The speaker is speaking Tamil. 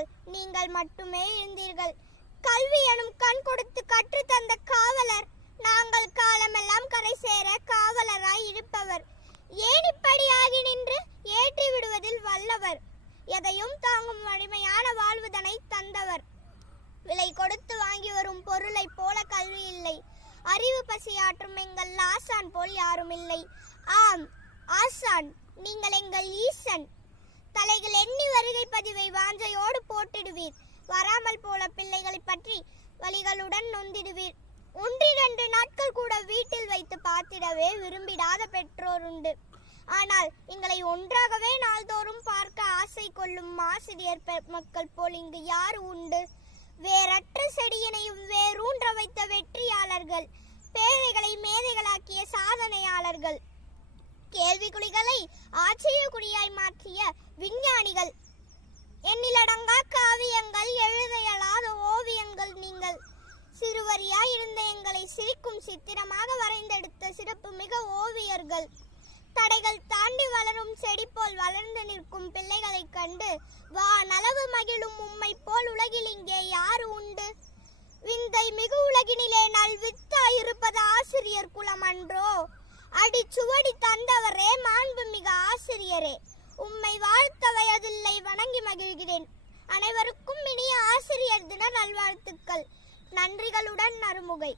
பின்னால் நீங்கள் மட்டுமே இருந்தீர்கள். கல்வி எனும் கண் கொடுத்து கற்று தந்த காவலர் நாங்கள். காலமெல்லாம் கரை சேர காவலராய் இருப்பவர். ஏன் இப்படியாகி நின்று ஏற்றி விடுவதில் வல்லவர். எதையும் தாங்கும் வலிமையான வாழ்வுதனை தந்தவர். விலை கொடுத்து வாங்கி வரும் பொருளை போல கல்வி இல்லை. அறிவு பசியாற்றும் எங்கள் ஆசான் போல் யாரும் இல்லை. ஆம் ஆசான், நீங்கள் எங்கள் ஈசன். தலைகள் எண்ணி வருகை பதிவை வாஞ்சையோடு போட்டிடுவீர். வராமல் போல பிள்ளைகளை பற்றி வலிகளுடன் நொந்திடுவீர். 1-2 நாட்கள் கூட வீட்டில் வைத்து பார்த்திடவே விரும்பிடாத பெற்றோர் உண்டு. ஆனால் எங்களை ஒன்றாகவே நாள்தோறும் பார்க்க ஆசை கொள்ளும் ஆசிரியர் மக்கள் போல் இங்கு யார் உண்டு? வேறற்ற செடியினையும் வேரூன்ற வைத்த வெற்றியாளர்கள், பேதைகளை மேதைகளாக்கிய சாதனையாளர்கள், கேள்விக்குறிகளை ஆச்சரியக்குறியாய் மாற்றிய விஞ்ஞானிகள், எண்ணிலடங்கா காவியங்கள் எழுத இயலாத ஓவியங்கள் நீங்கள். சிறுவரியாய் இருந்த எங்களை சிரிக்கும் சித்திரமாக வரைந்தெடுத்த சிறப்பு மிக ஓவியர்கள். தடைகள் தாண்டி வளரும் செடி போல் வளர்ந்து நிற்கும் பிள்ளைகளை கண்டு நலவு மகிழும் உம்மை போல் உலகில் இங்கே யார் உண்டு? விந்தை மிகு உலகினிலே நல்வித்தாய் இருப்பது ஆசிரியர் குலம் அன்றோ? அடிச்சுவடி தந்தவரே மாண்பு மிகு ஆசிரியரே, உம்மை வாழ்த்த வயதில்லை, வணங்கி மகிழ்கிறேன். அனைவருக்கும் இனிய ஆசிரியர் தின நல்வாழ்த்துக்கள். நன்றிகளுடன் நறுமுகை.